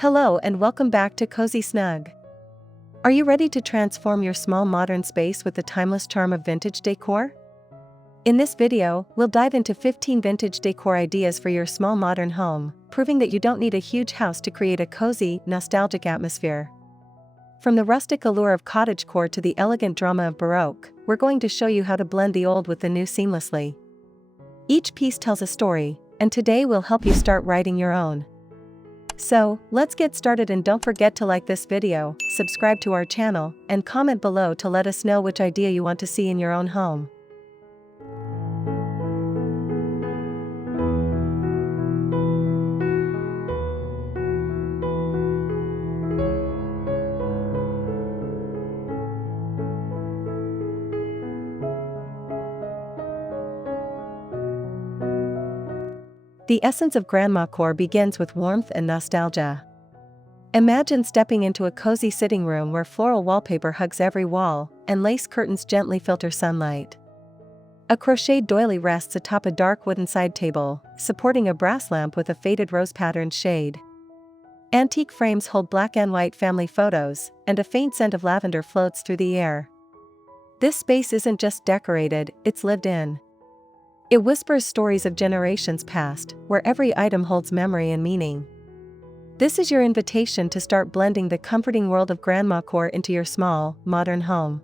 Hello and welcome back to Cozy Snug. Are you ready to transform your small modern space with the timeless charm of vintage decor? In this video, we'll dive into 15 vintage decor ideas for your small modern home, proving that you don't need a huge house to create a cozy, nostalgic atmosphere. From the rustic allure of cottagecore to the elegant drama of baroque, we're going to show you how to blend the old with the new seamlessly. Each piece tells a story, and today we'll help you start writing your own. So, let's get started, and don't forget to like this video, subscribe to our channel, and comment below to let us know which idea you want to see in your own home. The essence of Grandmacore begins with warmth and nostalgia. Imagine stepping into a cozy sitting room where floral wallpaper hugs every wall, and lace curtains gently filter sunlight. A crocheted doily rests atop a dark wooden side table, supporting a brass lamp with a faded rose-patterned shade. Antique frames hold black and white family photos, and a faint scent of lavender floats through the air. This space isn't just decorated, it's lived in. It whispers stories of generations past, where every item holds memory and meaning. This is your invitation to start blending the comforting world of Grandmacore into your small, modern home.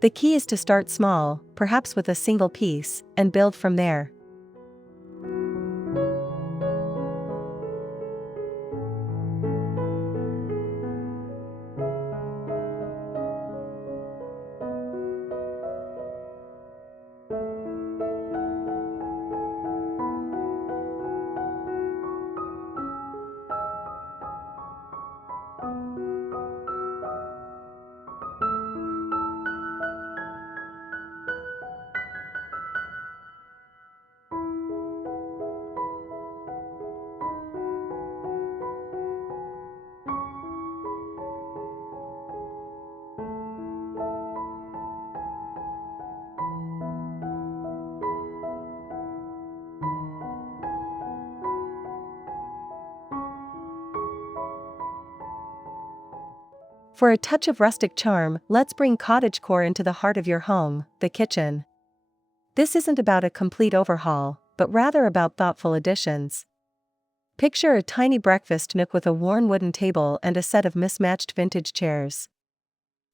The key is to start small, perhaps with a single piece, and build from there. For a touch of rustic charm, let's bring cottagecore into the heart of your home, the kitchen. This isn't about a complete overhaul, but rather about thoughtful additions. Picture a tiny breakfast nook with a worn wooden table and a set of mismatched vintage chairs.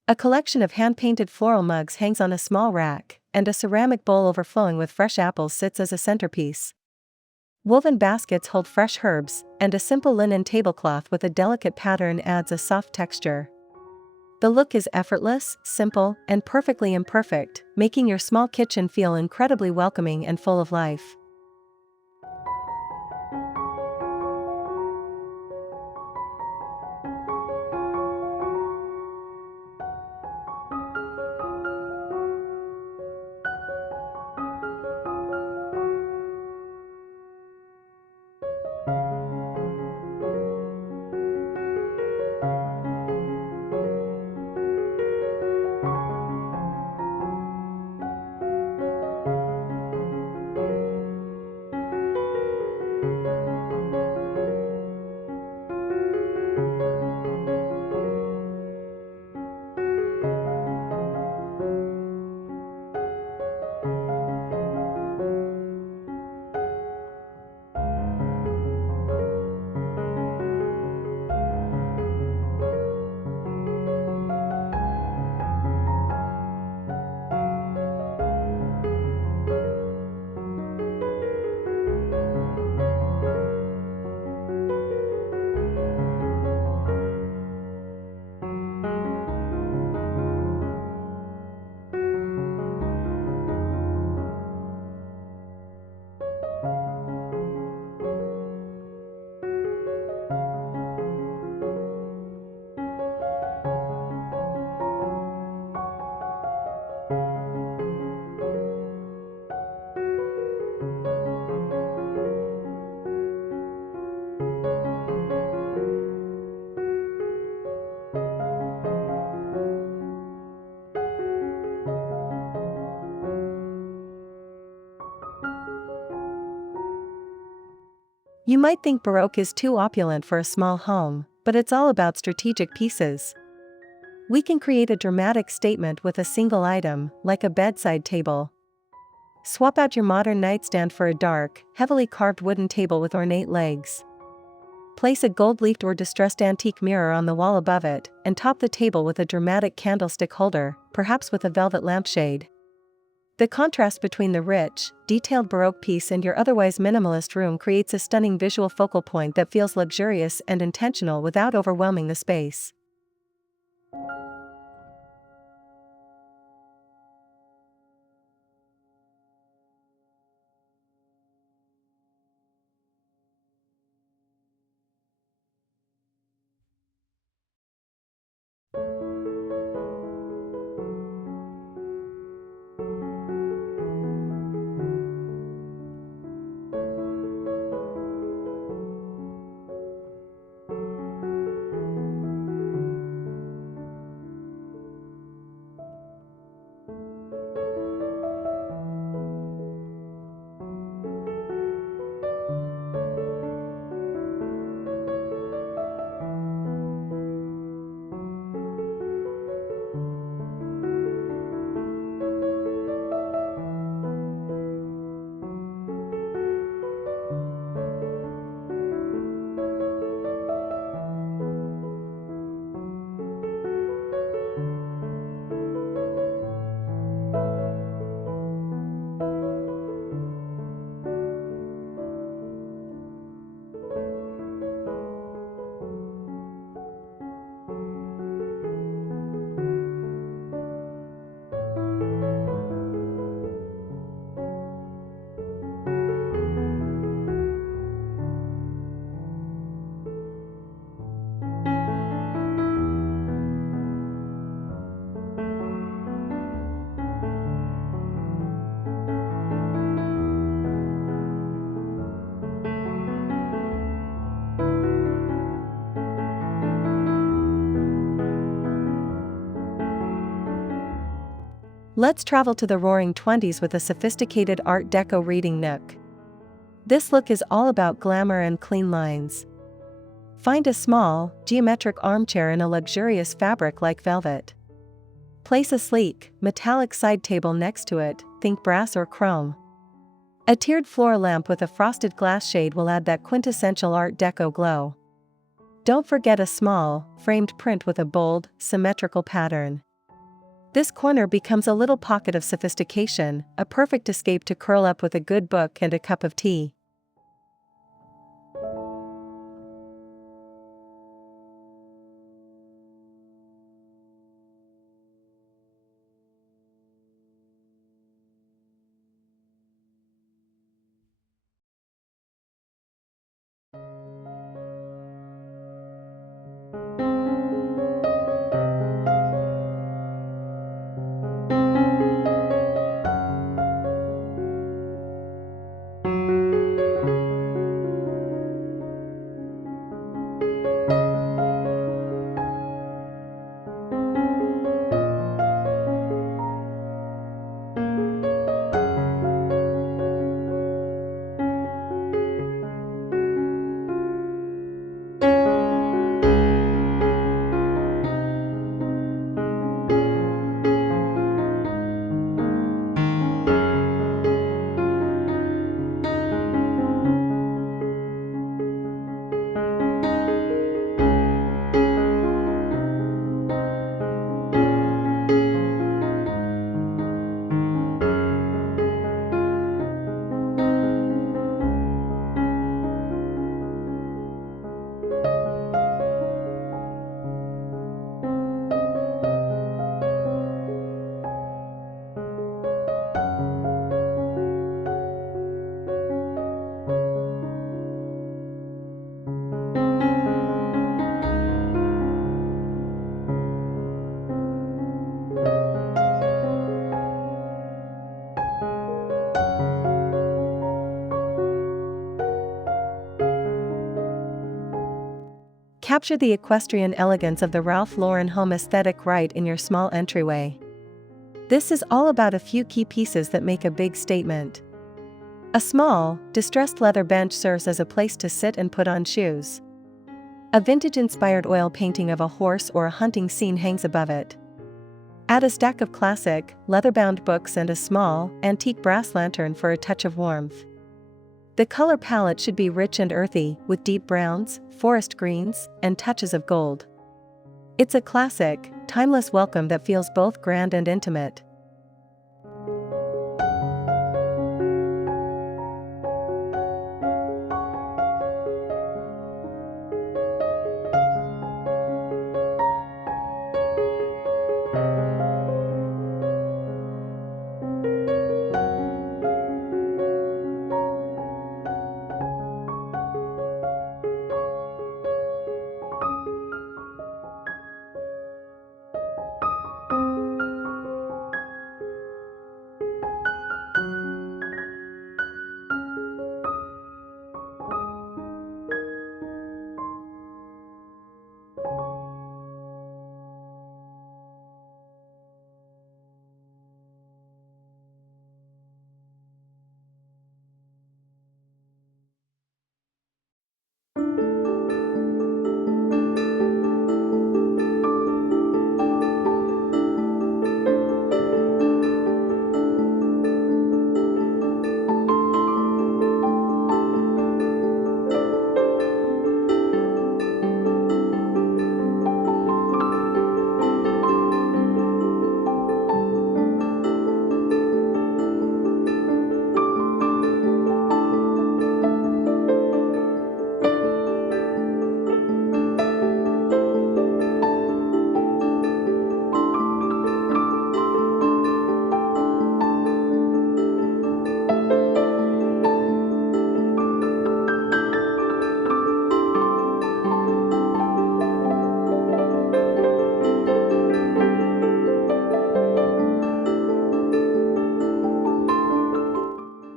A collection of hand-painted floral mugs hangs on a small rack, and a ceramic bowl overflowing with fresh apples sits as a centerpiece. Woven baskets hold fresh herbs, and a simple linen tablecloth with a delicate pattern adds a soft texture. The look is effortless, simple, and perfectly imperfect, making your small kitchen feel incredibly welcoming and full of life. might think baroque is too opulent for a small home, but it's all about strategic pieces. We can create a dramatic statement with a single item, like a bedside table. Swap out your modern nightstand for a dark, heavily carved wooden table with ornate legs. Place a gold-leafed or distressed antique mirror on the wall above it, and top the table with a dramatic candlestick holder, perhaps with a velvet lampshade. The contrast between the rich, detailed baroque piece and your otherwise minimalist room creates a stunning visual focal point that feels luxurious and intentional without overwhelming the space. Let's travel to the Roaring '20s with a sophisticated Art Deco reading nook. This look is all about glamour and clean lines. Find a small, geometric armchair in a luxurious fabric like velvet. Place a sleek, metallic side table next to it, think brass or chrome. A tiered floor lamp with a frosted glass shade will add that quintessential Art Deco glow. Don't forget a small, framed print with a bold, symmetrical pattern. This corner becomes a little pocket of sophistication, a perfect escape to curl up with a good book and a cup of tea. Capture the equestrian elegance of the Ralph Lauren home aesthetic right in your small entryway. This is all about a few key pieces that make a big statement. A small, distressed leather bench serves as a place to sit and put on shoes. A vintage-inspired oil painting of a horse or a hunting scene hangs above it. Add a stack of classic, leather-bound books and a small, antique brass lantern for a touch of warmth. The color palette should be rich and earthy, with deep browns, forest greens, and touches of gold. It's a classic, timeless welcome that feels both grand and intimate.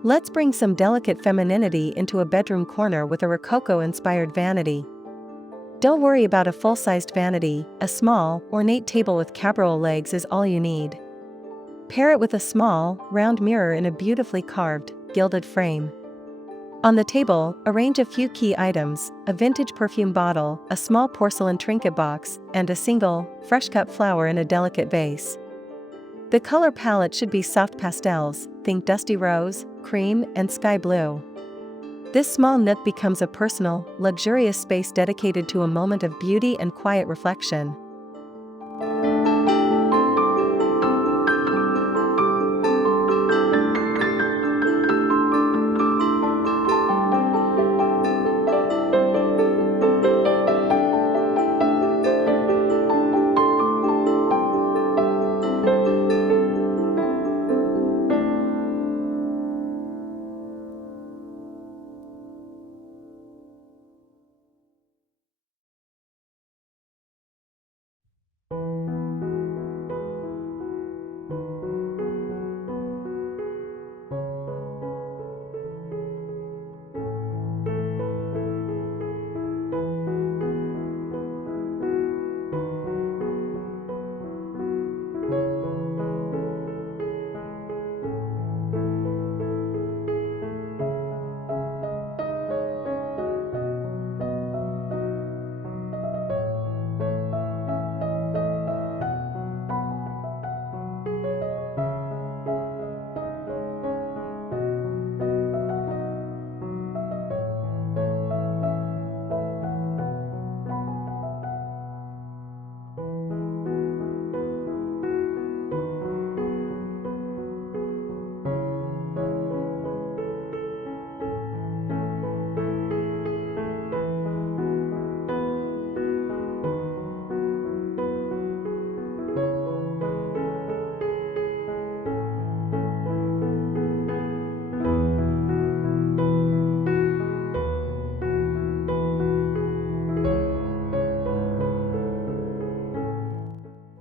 Let's bring some delicate femininity into a bedroom corner with a rococo-inspired vanity. Don't worry about a full-sized vanity, a small, ornate table with cabriolet legs is all you need. Pair it with a small, round mirror in a beautifully carved, gilded frame. On the table, arrange a few key items: a vintage perfume bottle, a small porcelain trinket box, and a single, fresh-cut flower in a delicate vase. The color palette should be soft pastels, think dusty rose, cream, and sky blue. This small nook becomes a personal, luxurious space dedicated to a moment of beauty and quiet reflection.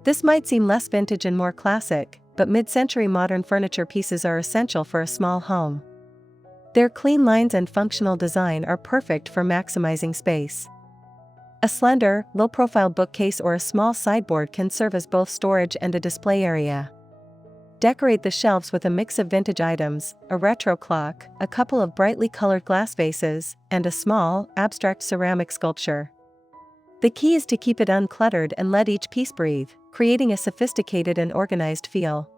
This might seem less vintage and more classic, but mid-century modern furniture pieces are essential for a small home. Their clean lines and functional design are perfect for maximizing space. A slender, low-profile bookcase or a small sideboard can serve as both storage and a display area. Decorate the shelves with a mix of vintage items, a retro clock, a couple of brightly colored glass vases, and a small, abstract ceramic sculpture. The key is to keep it uncluttered and let each piece breathe, creating a sophisticated and organized feel.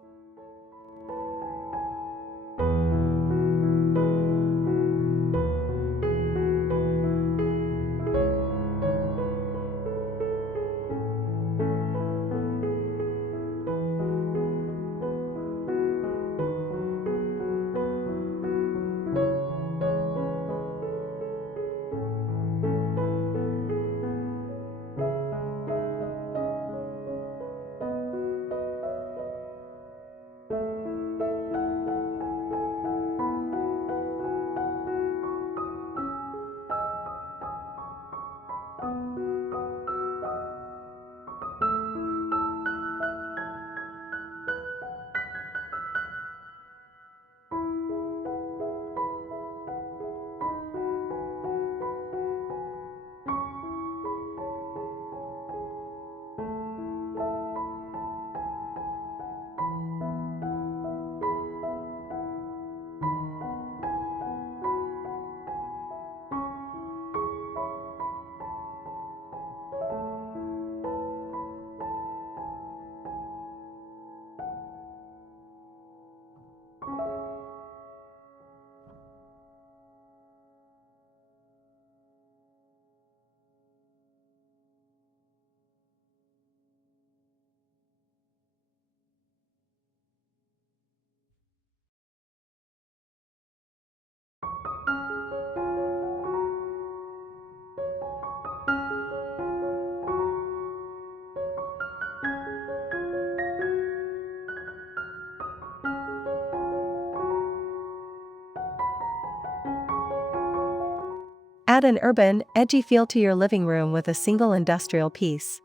Add an urban, edgy feel to your living room with a single industrial piece.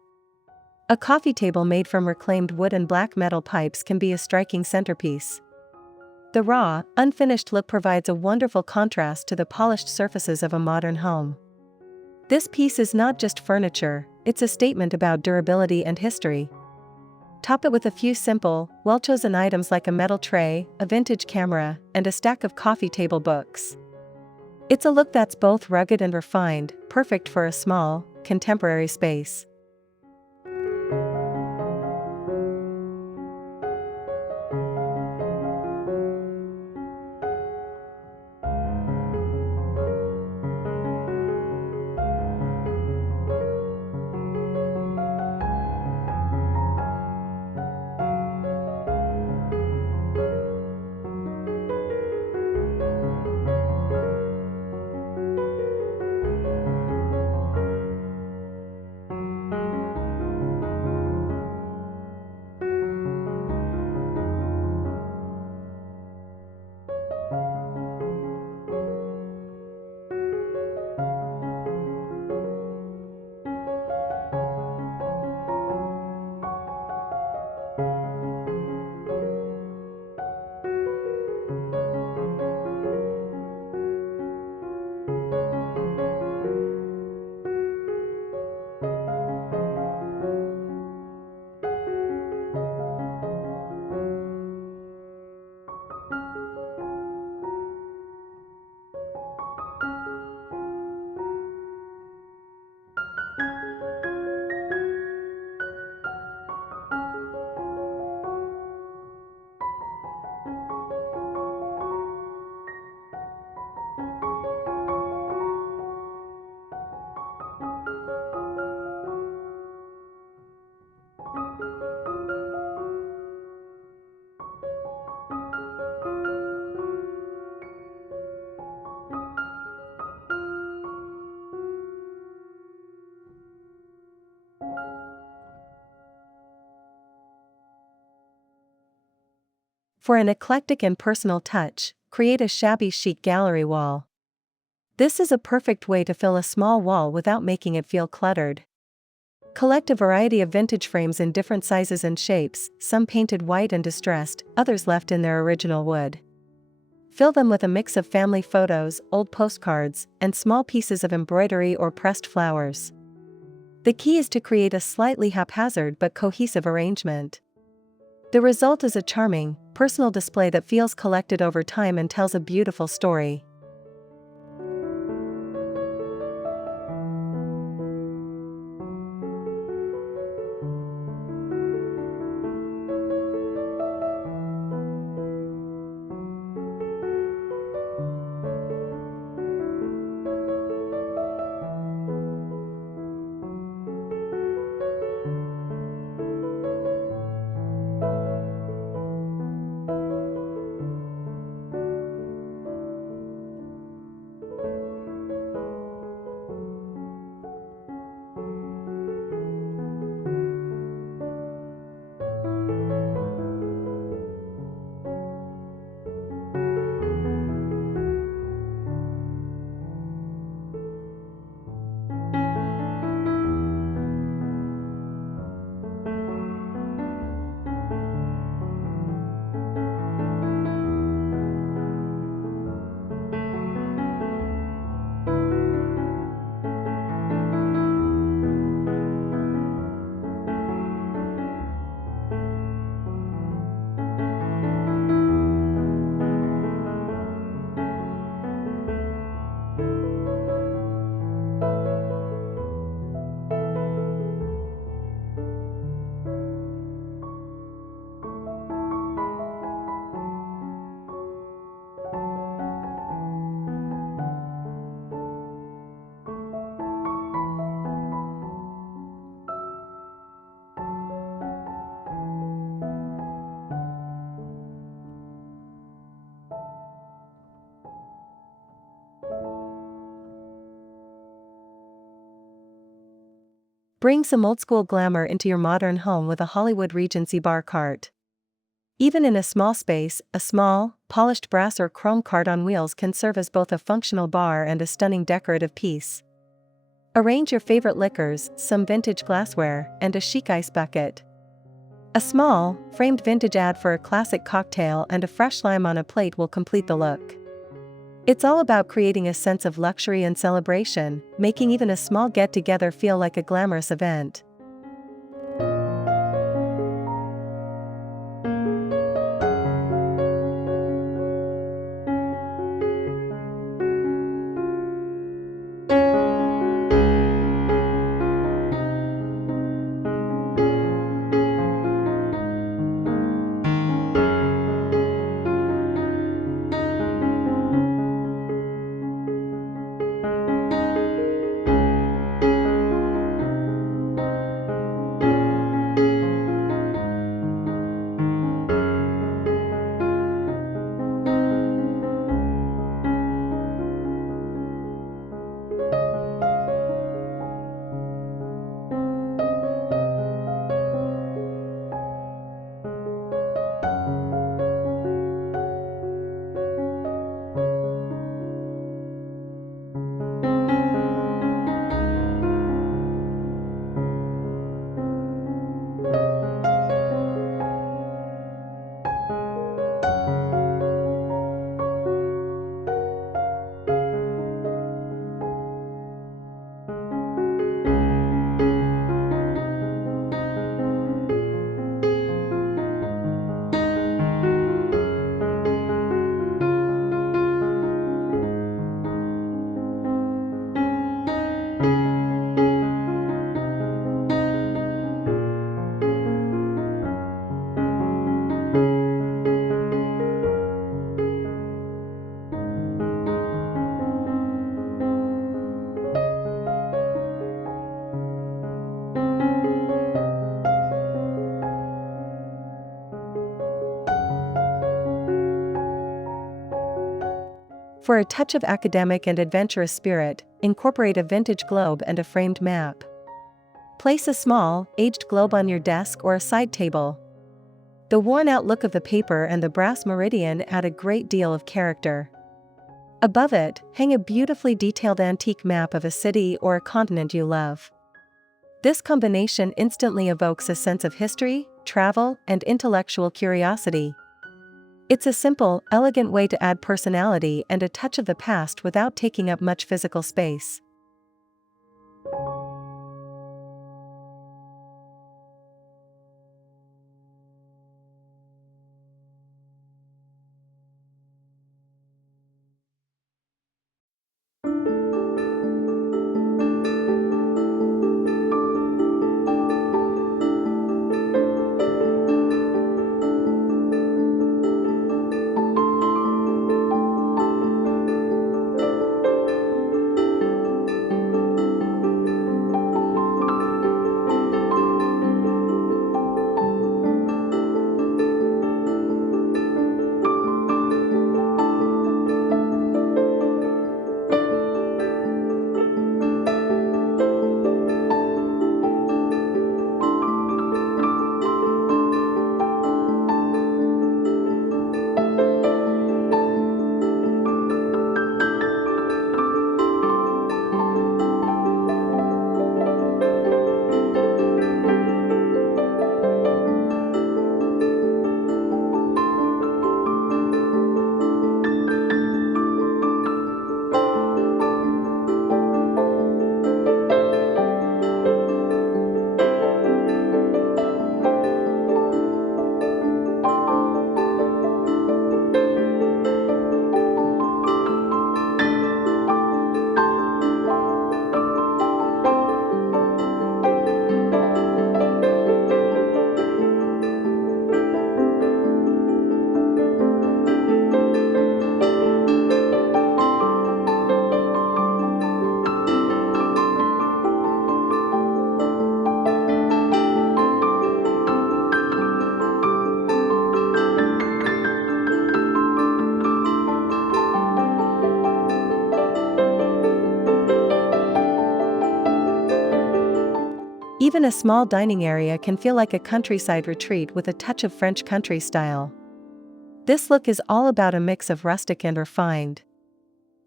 A coffee table made from reclaimed wood and black metal pipes can be a striking centerpiece. The raw, unfinished look provides a wonderful contrast to the polished surfaces of a modern home. This piece is not just furniture, it's a statement about durability and history. Top it with a few simple, well-chosen items like a metal tray, a vintage camera, and a stack of coffee table books. It's a look that's both rugged and refined, perfect for a small, contemporary space. For an eclectic and personal touch, create a shabby chic gallery wall. This is a perfect way to fill a small wall without making it feel cluttered. Collect a variety of vintage frames in different sizes and shapes, some painted white and distressed, others left in their original wood. Fill them with a mix of family photos, old postcards, and small pieces of embroidery or pressed flowers. The key is to create a slightly haphazard but cohesive arrangement. The result is a charming, personal display that feels collected over time and tells a beautiful story. Bring some old-school glamour into your modern home with a Hollywood Regency bar cart. Even in a small space, a small, polished brass or chrome cart on wheels can serve as both a functional bar and a stunning decorative piece. Arrange your favorite liquors, some vintage glassware, and a chic ice bucket. A small, framed vintage ad for a classic cocktail and a fresh lime on a plate will complete the look. It's all about creating a sense of luxury and celebration, making even a small get-together feel like a glamorous event. For a touch of academic and adventurous spirit, incorporate a vintage globe and a framed map. Place a small, aged globe on your desk or a side table. The worn-out look of the paper and the brass meridian add a great deal of character. Above it, hang a beautifully detailed antique map of a city or a continent you love. This combination instantly evokes a sense of history, travel, and intellectual curiosity. It's a simple, elegant way to add personality and a touch of the past without taking up much physical space. Even a small dining area can feel like a countryside retreat with a touch of French country style. This look is all about a mix of rustic and refined.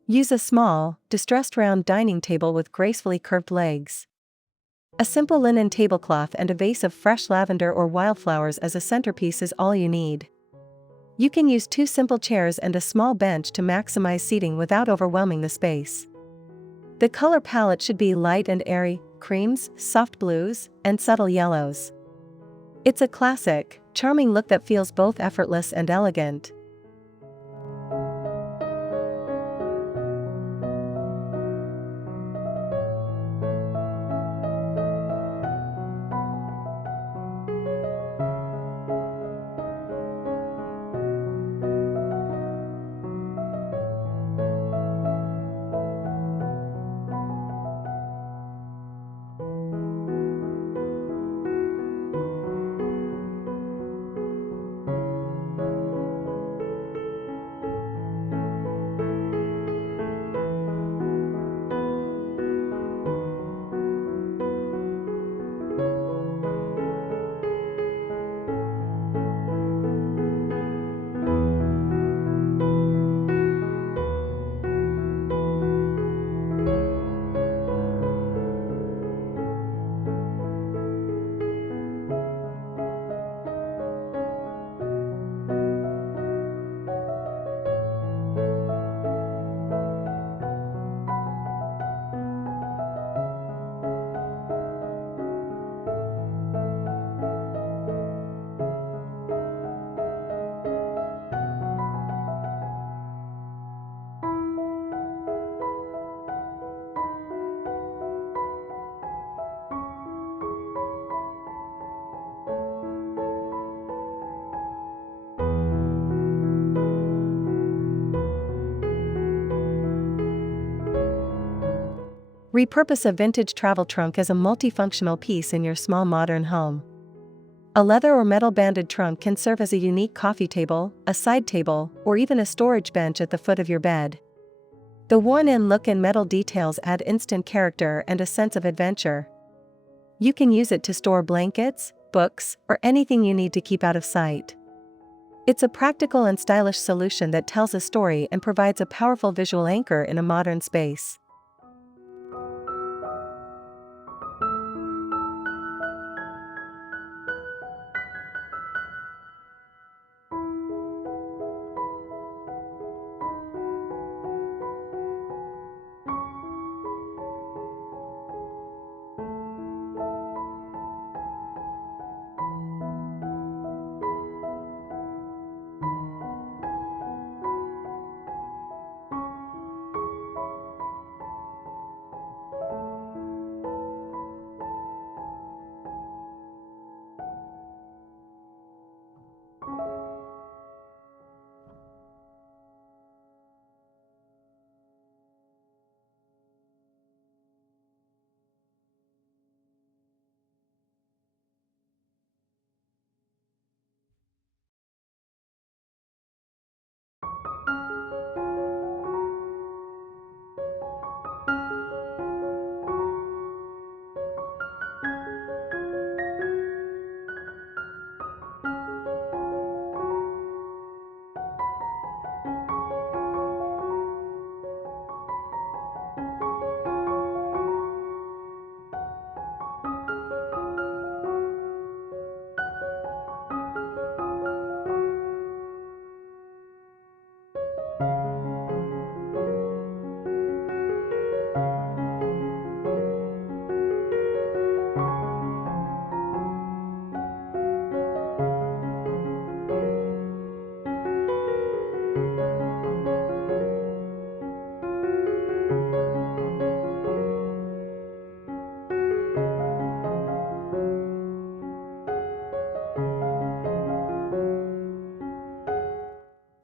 Use a small, distressed round dining table with gracefully curved legs. A simple linen tablecloth and a vase of fresh lavender or wildflowers as a centerpiece is all you need. You can use 2 simple chairs and a small bench to maximize seating without overwhelming the space. The color palette should be light and airy, creams, soft blues, and subtle yellows. It's a classic, charming look that feels both effortless and elegant. Repurpose a vintage travel trunk as a multifunctional piece in your small modern home. A leather or metal banded trunk can serve as a unique coffee table, a side table, or even a storage bench at the foot of your bed. The worn-in look and metal details add instant character and a sense of adventure. You can use it to store blankets, books, or anything you need to keep out of sight. It's a practical and stylish solution that tells a story and provides a powerful visual anchor in a modern space.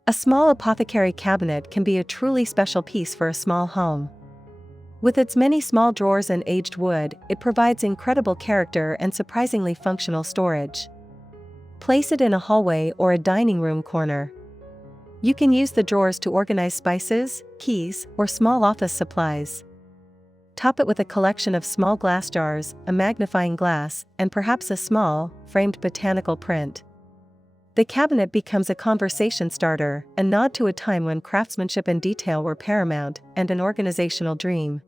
A small apothecary cabinet can be a truly special piece for a small home. With its many small drawers and aged wood, it provides incredible character and surprisingly functional storage. Place it in a hallway or a dining room corner. You can use the drawers to organize spices, keys, or small office supplies. Top it with a collection of small glass jars, a magnifying glass, and perhaps a small, framed botanical print. The cabinet becomes a conversation starter, a nod to a time when craftsmanship and detail were paramount, and an organizational dream.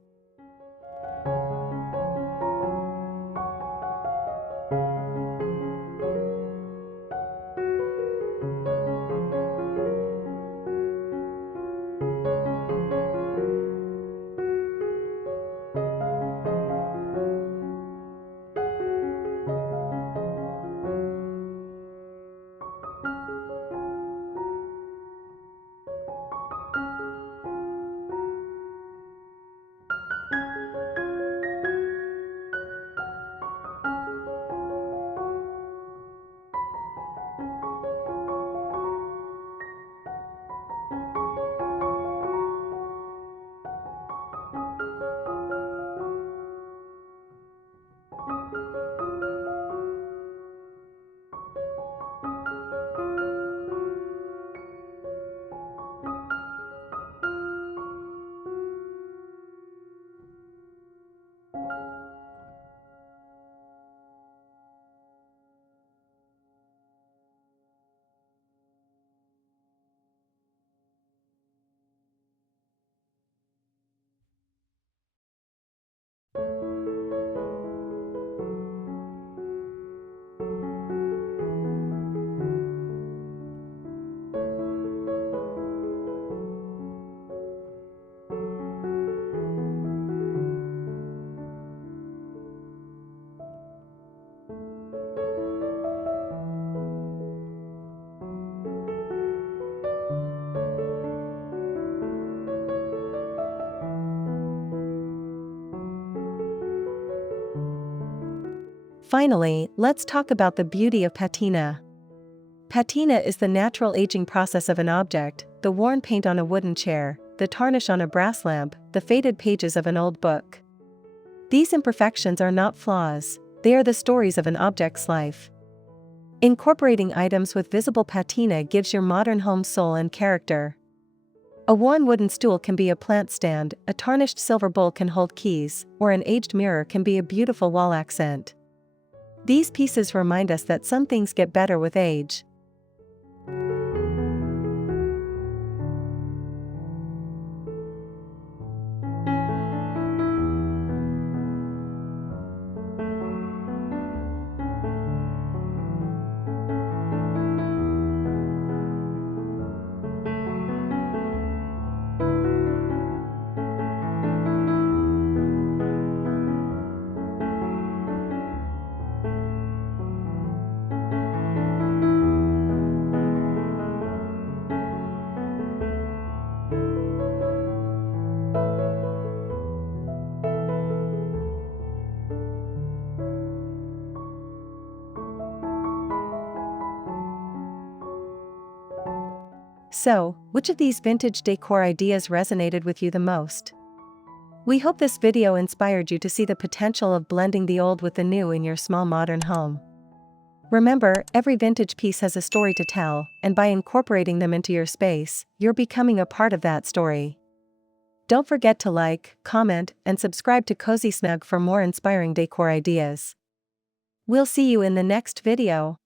Finally, let's talk about the beauty of patina. Patina is the natural aging process of an object, the worn paint on a wooden chair, the tarnish on a brass lamp, the faded pages of an old book. These imperfections are not flaws, they are the stories of an object's life. Incorporating items with visible patina gives your modern home soul and character. A worn wooden stool can be a plant stand, a tarnished silver bowl can hold keys, or an aged mirror can be a beautiful wall accent. These pieces remind us that some things get better with age. So, which of these vintage decor ideas resonated with you the most? We hope this video inspired you to see the potential of blending the old with the new in your small modern home. Remember, every vintage piece has a story to tell, and by incorporating them into your space, you're becoming a part of that story. Don't forget to like, comment, and subscribe to Cozy Snug for more inspiring decor ideas. We'll see you in the next video.